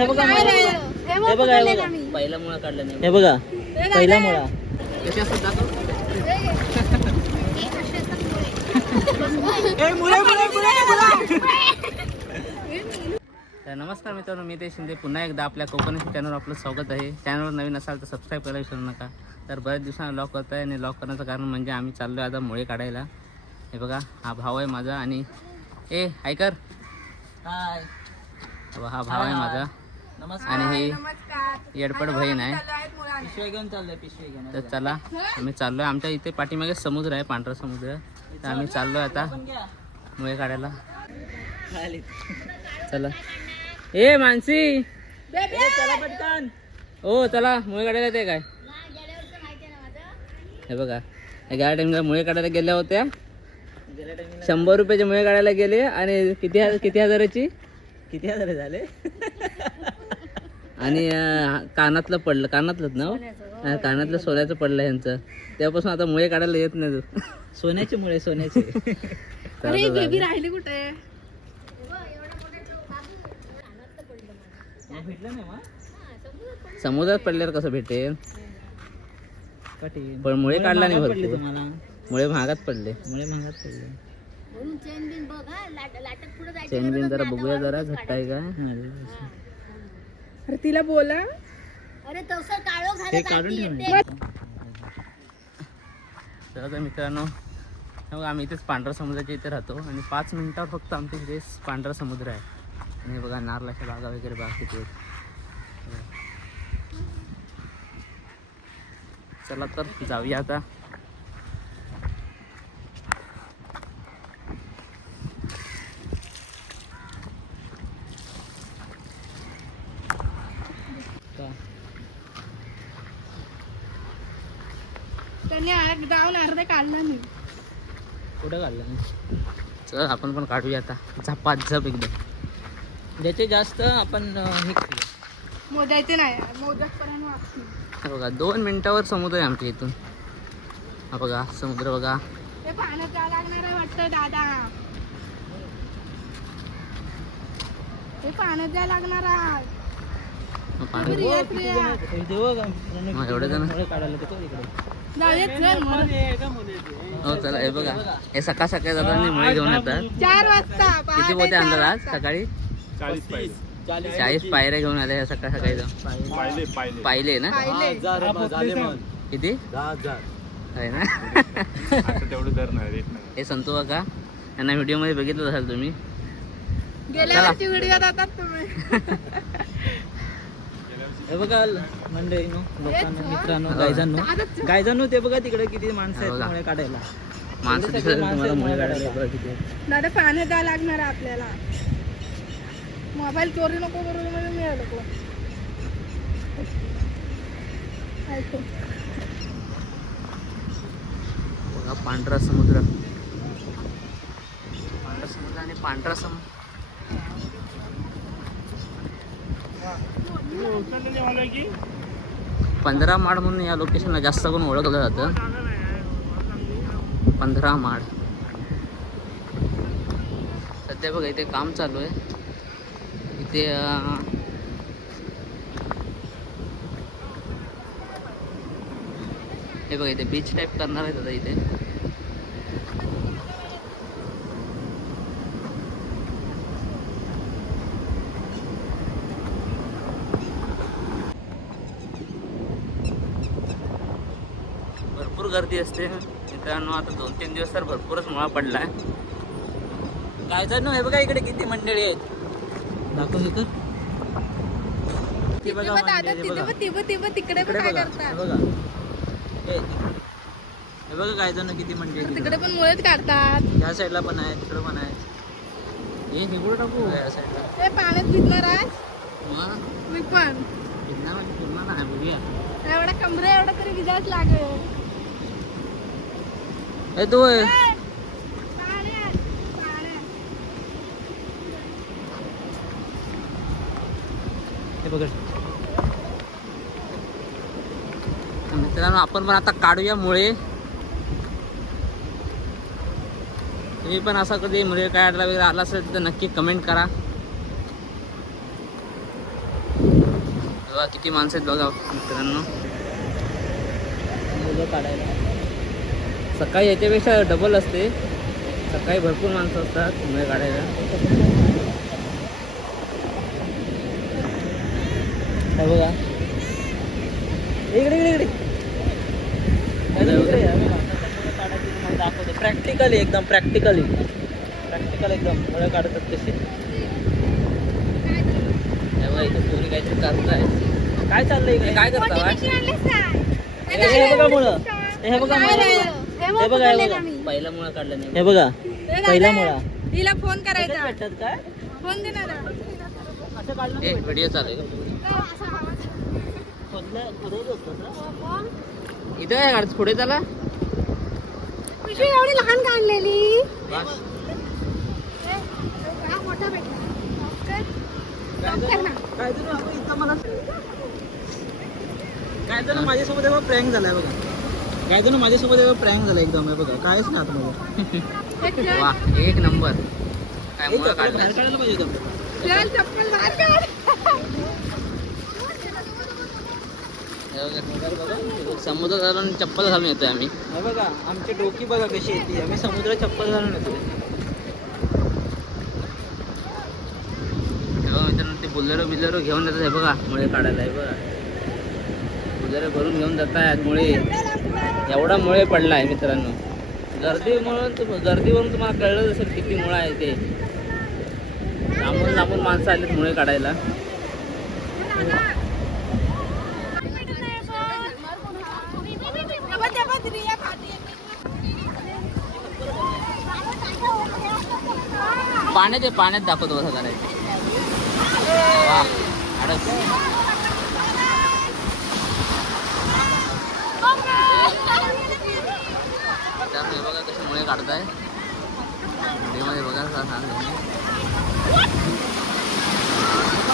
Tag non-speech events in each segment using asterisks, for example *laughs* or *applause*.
हे बघा. हे बघ हे. पहिला मुळा काढला नाही. हे बघा पहिला काय मुळा असतात तर नमस्कार मित्रांनो मी ते शिंदे. पुन्हा एकदा आपल्या कोकणी चॅनलवर आपलं स्वागत आहे. चॅनलवर नवीन असाल तर सबस्क्राईब करायला विसरू नका. तर बऱ्याच दिवसांना लॉक करत आहे आणि लॉक करण्याचं कारण म्हणजे आम्ही चाललो आहे आता मुळे काढायला. हे बघा हा भाव आहे माझा आणि ए ऐकर हाय हा भाव आहे माझा. आणि ही नमस्कार. येडपड बहीण आहे. घेऊन चाललोय पिशवी घेऊन. तर चला आम्ही चाललो आहे आमच्या इथे पाठीमागे समुद्र आहे पांढरा समुद्र. तर आम्ही चाललो आहे आता. मुळे काढायला. चला. ए मानसी! बेबी, ए, चला पटकन. ओ चला. मुळे काढायला ते काय? हे बघा. या गाड्या टाइमला मुळे काढायला गेल्या होत्या. गेल्या शंभर रुपयाचे मुळे काढायला गेले आणि किती हजार किती हजाराची? किती हजार झाले? आणि अं, कानातलं पडलं कानातलंच ना हो? हा, कानातलं सोन्याचं पडलं यांचं त्यापासून आता मुळे काढायला येत नाही तू सोन्याचे मुळे सोन्याचे. *laughs* अरे बेबी राहिली कुठे? भेटलं नाही मग? समुद्रात पडल्यावर कसं भेटेल? पण मुळे काढला नाही महागात पडले भरपूर तुम्हाला. मुळे महागात पडले. मुळे महागात पडले. म्हणून चेन बिन बघ हा लाट- लाटत पुढे जायचं चेन बिन जरा बघूया जरा घट्ट आहे काय अरे, तिला बोला. अरे तसं काळो काढून ठेव तर मित्रांनो हे बघा आम्ही इथेच पांढरा समुद्राच्या इथे राहतो आणि पाच मिनिटावर फक्त आमच्या इथे पांढरा समुद्र आहे. आणि हे बघा नारळाच्या बागा वगैरे बाग किती आहेत. चला तर जाऊया आता त्यांनी आग जाऊन अर्धे काढलं मी कुठं काढलं चल आपण पण काढूया आता. झपात झप एकदम. ज्याचे जास्त आपण हे. मोजायचे नाही हे बघा दोन मिनिटावर समुद्र आहे आमच्या इथून. हा बघा समुद्र बघा. ते पाण्यात जा लागणार आहे वाटतं दादा? ते पाण्यात जा लागणार एवढे जण? हो चला हे बघा. हे सकाळ सकाळी जाताना मुळे घेऊन येतात. चार वाजता किती पोते आणतात आज. सकाळी? चाळीस. पायऱ्या घेऊन आल्या सकाळ सकाळी जाऊन. पाहिले. ना? किती? आहे ना? तेवढं दर नाही रेट नाही. हे संतू काका यांना व्हिडिओमध्ये बघितलं असाल तुम्ही. गेल्या वर्षी व्हिडिओ जातात तुम्ही. *laughs* हे बघा मंडळीनो लोकांनो मित्रांनो. गायजांनो. गायजांनो ते बघा तिकडे किती माणसं. आहेत मुळे काढायला माणसं. दादा पाण्यात जा लागणार आपल्याला मोबाईल चोरी नको करू म्हणजे मिळेल. बघा पांढरा समुद्र पांढरा समुद्र आणि पांढरा समुद्र पंधरा माड म्हणून या लोकेशनला जास्त करून ओळखलं जातं. पंधरा माड. सध्या बघा इथे काम चालू आहे. इथे हे बघा इथे बीच टाईप करणार आहे आता इथे भरपूर गर्दी असते. मित्रांनो आता दोन तीन दिवस तर भरपूरच मुळा पडलाय. गायजांनो हे बघा इकडे किती मंडळी आहेत. दाखव इथं. ते बघा हे बघा. तिकडे काय बघा हे बघा. गायजांनो किती मंडळी आहेत तिकडे. पण मुळेच काढतात. ह्या साईडला पण आहे तिकडे पण आहे. हे निघून टाकू. या साईडला. पाण्यात भिजणार आहे. मी पण. कितना म्हणजे पूर्ण नाही बघूया. एवढा कमरे एवढा तरी भिजायच लागेल. ए तू. हे मित्रांनो आपण पण आता काढूया मुळे. तुम्ही पण असा कधी मुळे काढायला वगैरे आला असेल तर नक्की कमेंट करा. किती माणसं आहेत बघा मित्रांनो. मुलं काढायला. सकाळी याच्यापेक्षा डबल असते. सकाळी भरपूर माणसं असतात मुलं काढायला हे बघा? इकडे इकडे इकडे. दाखवते प्रॅक्टिकली एकदम प्रॅक्टिकली प्रॅक्टिकल एकदम. मुलं काढतात हे इथे पोरी करताय काय चाललंय इकडे? काय करता? हे हे बघा मुळं हे बघा मुळं हे बघा हे बघा. पहिला मुळा काढला नाही. हे बघा पहिला मुळा तिला फोन करायचा. भेटतात काय? फोन दे ना असं काढलं ए व्हिडिओ चालू आहे खोदलं ना? इथं काय काढतो पुढे चला. पिशवी एवढी लहान काढलेली बस. मोठा भेटला काय इथं मला काय जण माझ्यासोबत एवढा प्रँक झालाय बघा. काय जण माझ्यासोबत एवढा प्रँक झाला एकदम आहे बघा कायच नाही आतमध्ये वा एक नंबर काय मुळा चप्पल काढला? बाहेर काढायला पाहिजे होतं. चप्पल बाहेर काढ. समुद्र चप्पल घालून येतोय आम्ही. हे बघा आमची डोकी बघा कशी येते. आम्ही समुद्र चप्पल घालून येतो बघा मित्रांनो ते बुलेरो बिलेरो घेऊन जातात हे बघा मुळे काढायला हे बघा. बुलेरो भरून घेऊन जातात मुळे. एवढा मुळे पडला आहे मित्रांनो. गर्दी म्हणून गर्दीवरून तुम्हाला कळलं असेल किती मुळा आहे ते. लांबून लांबून माणसं आलेत मुळे काढायला. पाण्यात पाण्यात दाखवत बसा करायचं हे बघा कसे मुळे काढताय. व्हिडिओमध्ये बघा.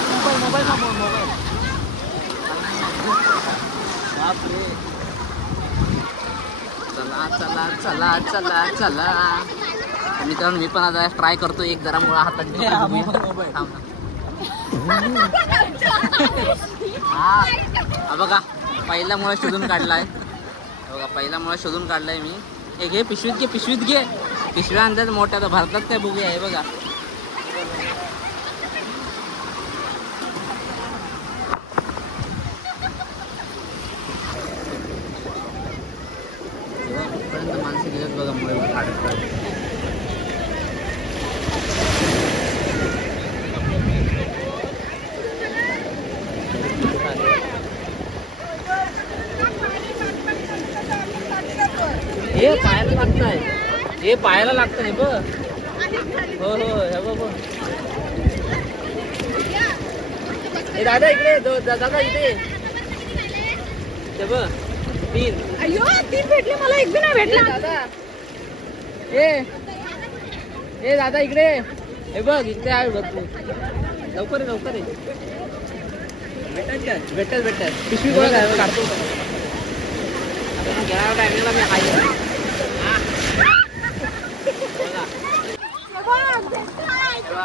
मोबाईल मोबाईल मोबाईल बापरे. चला चला चला चला चला. मित्रांनो मी पण आता ट्राय करतो एक जरा मुळा हातात हे. मोबाईल, बघा पहिला मुळा शोधून काढलाय. बघा पहिला मुळा शोधून काढलाय मी. हे घे पिशवीत घे पिशवीत घे. पिशव्या अंदाज मोठ्या तर भारतात काय बघूया आहे बघा हे बघा, कुठपर्यंत माणसं गेल्यात बघा मुळे काढत काढत हे पायाला लागतंय हे पायाला लागतंय बघ. हो हो हे बघ. ए दादा इकडे दो- दा- दादा इथे ते बघ तीन. अयो तीन भेटले मला एक बी नाही भेटला. दादा. ए ए दादा इकडे हे बघ इकडे आहे भरपूर. लवकर ये लवकर काय भेटत भेटत पिशवी काय काढतो टायमिंगला मी हाय हा. बघा. हे बघा,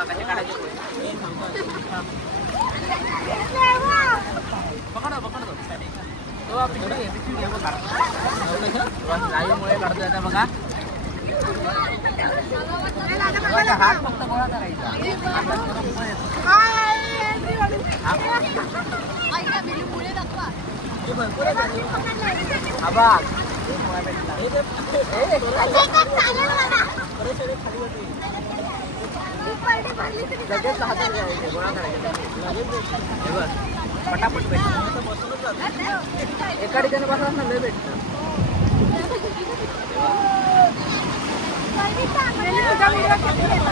कसे काढायचे. पकडा पकडतो तो. पिशवी घे, पिशवी घे, बघ, काढतो. आता बघा. हात फक्त गोळा करायचा. हा लगेच हातात घ्यायचे, गोळा करायचे. लगेच भेटतं. हे बघ, पटापट भेटतं. बसूनच जातं. एका ठिकाणी बसला ना लय भेटतं खाली मुका लाट लाट आली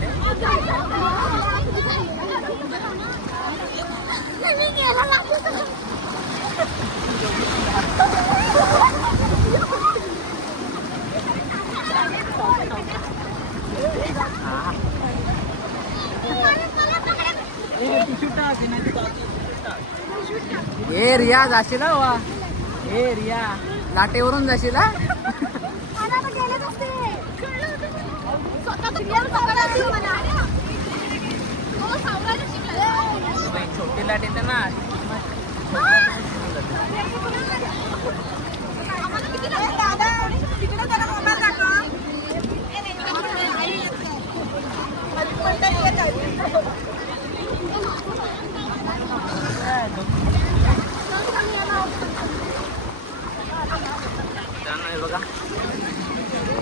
ए, रिया जाशील वा ए रिया. लाटेवरून जाशील हा बाई, छोटी लाट येते ना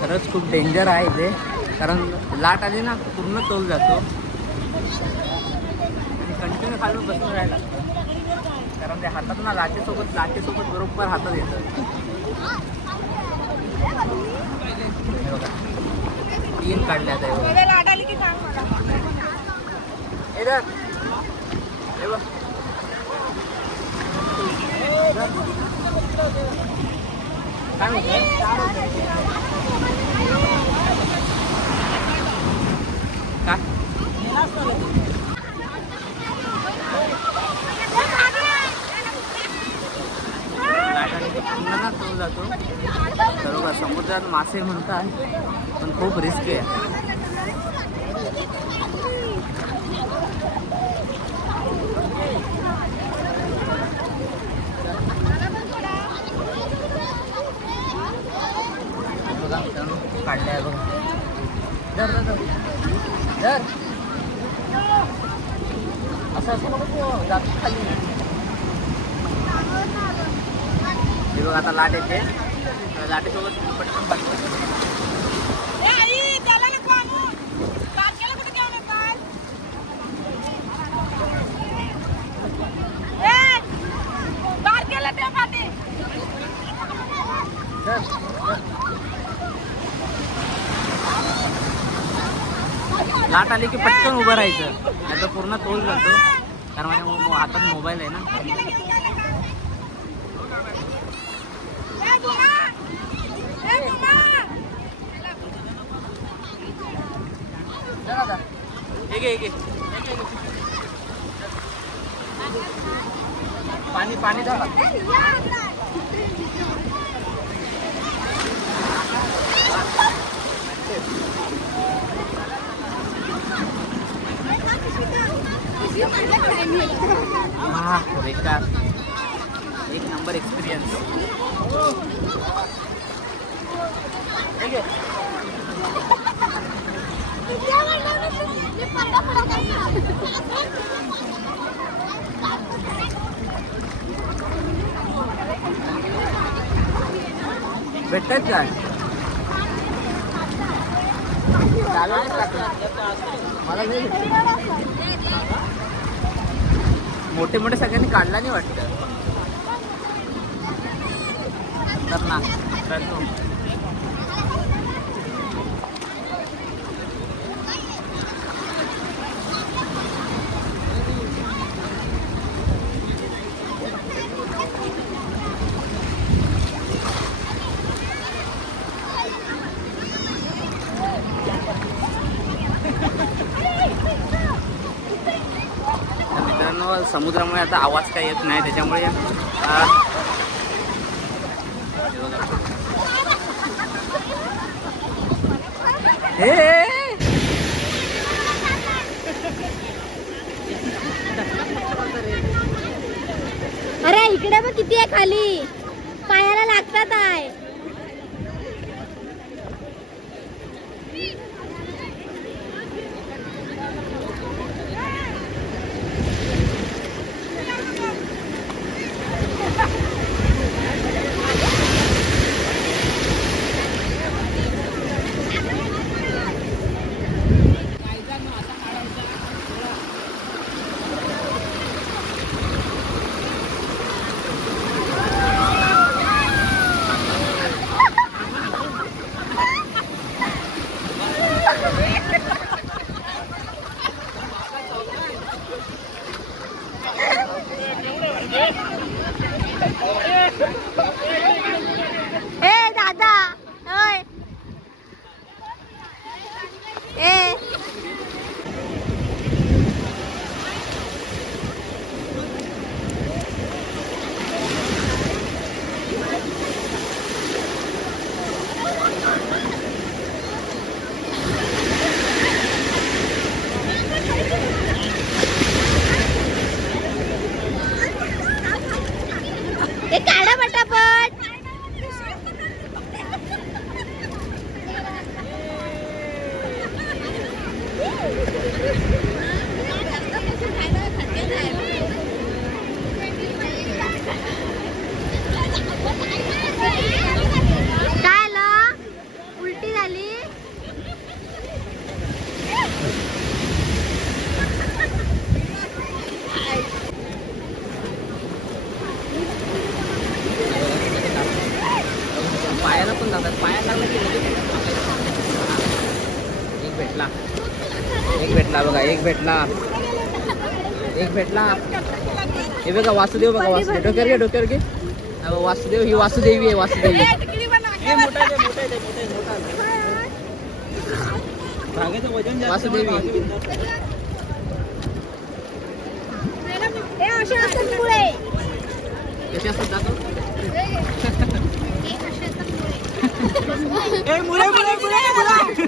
खरंच खूप डेंजर आहे इथे. कारण लाट आली ना पूर्ण तोल जातो. कंटिन्यू खालून बसून राहायला लागतं. कारण ते हातात ना लाचेसोबत लाचेसोबत बरोबर हातात येतं. तीन काढले आता. काय की? पुन्हा जातो. बरोबर समुद्रात मासे म्हणतात पण खूप रिस्की आहे बघा मित्रांनो काढले आहे बघा धर धर धर. धर असं असं नको जात खाली हे बघा आता लाट येते. लाटेसोबत पटकन पाठवतो लाट आली की पटकन उभं राहायचं. नाही तर पूर्ण तोल जातो कारण माझ्या हातात मोबाईल आहे ना हे घे, हे घे. पाणी पाणी द्या हा बेकार एक नंबर एक्सपिरियन्स भेटतात काय? मला मोठे मोठे सगळ्यांनी काढला नाही वाटतं. तर ना मित्रांनो, समुद्रामुळे आता आवाज काही येत नाही त्याच्यामुळे आ, हे बघा. हे, एक भेटला एक भेटला हे बघा वासुदेव बघा वासुदेव। डोक्यावर घे डोक्यावर घे हा बघ, वासुदेव ही वासुदेवी आहे वासुदेवी हे। मोठा आहे, मोठा आहे, मोठा आहे, मोठा आहे. धाग्याचं वजन जास्त वासुदेवी. आहे, भाजी बिंदास आहे. हे असे असतात मुळे कशी असतात दाखव ए, मुळे, मुळे, मुळे, मुळे. या मुळे.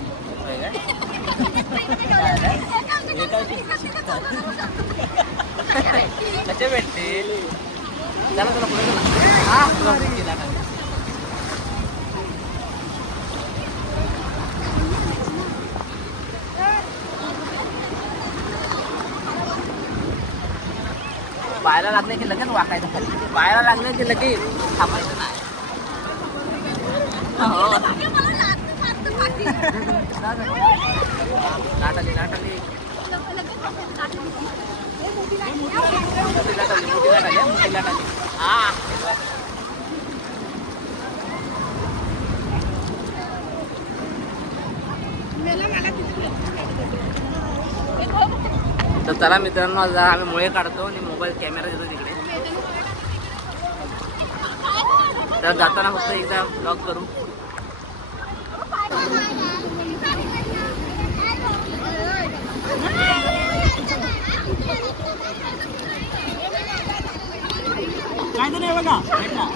चला चला पुढे चला हा तुला किती लागणार? पायाला लागले की लगेच वाकायचं खाली पायाला लागले की लगेच थांबायचं नाही हो लाटाली लाटाली मोठी लाटाली मोठी लाटाली हं, मोठी लाटाली हा तर चला मित्रांनो आज आम्ही मुळे काढतो आणि मोबाईल कॅमेरा देतो तिकडे. तर जाताना फक्त एकदा ब्लॉग करू. काय तर नाही बघा भेटला.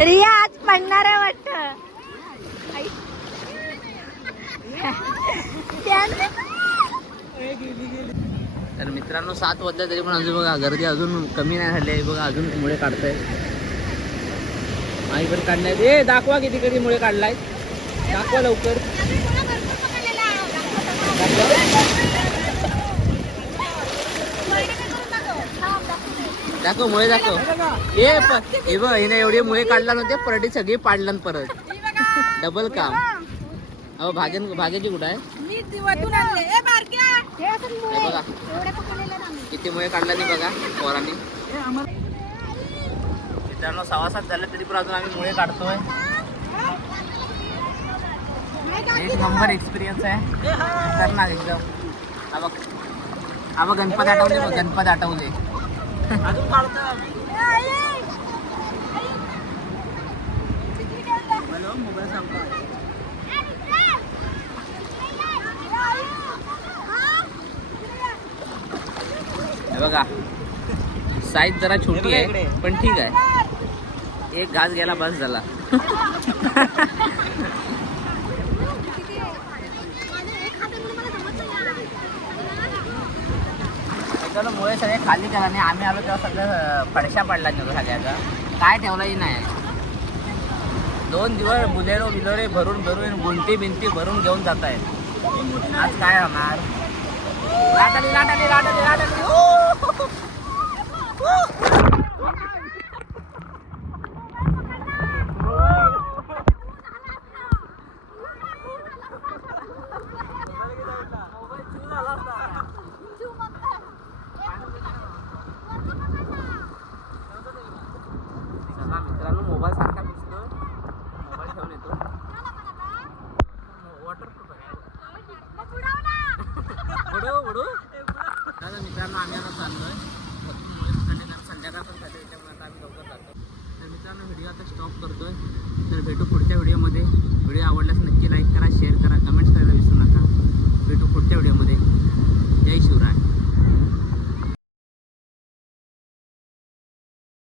रिया आज पडणार आहे वाटत तर वाजल्या तरी पण अजून बघा गर्दी अजून कमी नाही झाली आहे. बघा अजून मुळे काढताय. आई पण काढण्यात ए दाखवा किती कधी मुळे काढलाय. दाखवा लवकर. दाखव मुळे दाखव. ए प- हे बघ हिने एवढे मुळे काढला नव्हते परडी सगळी पाडलं परत. डबल काम. अहो भाग्यान भाग्याची कुठं आहे? हे बघा. किती मुळे काढला नाही बघा पोरांनी. मित्रांनो सव्वा सात झाले तरी पण अजून आम्ही मुळे काढतोय. एक नंबर एक्सपिरियन्स आहे. खतरनाक एकदम. हा बघ. हा बघ गणपत आठवले गणपत आठवले. अजून काढतोय आम्ही. हॅलो मोबाईल सांगतो हे बघा. साईज जरा छोटी आहे पण ठीक आहे. एक घास गेला बस झाला. मुळे सगळे खाली केला आणि आम्ही आलो तेव्हा सगळं फडशा पडला नव्हतं सगळ्याचा. काय ठेवलाही नाही. दोन दिवस बुलेरो बिलोरे भरून भरून गुंती बिंती भरून घेऊन जात आहेत आज काय होणार? लाटाली लाटाली लाटाली लाटाली. Woo!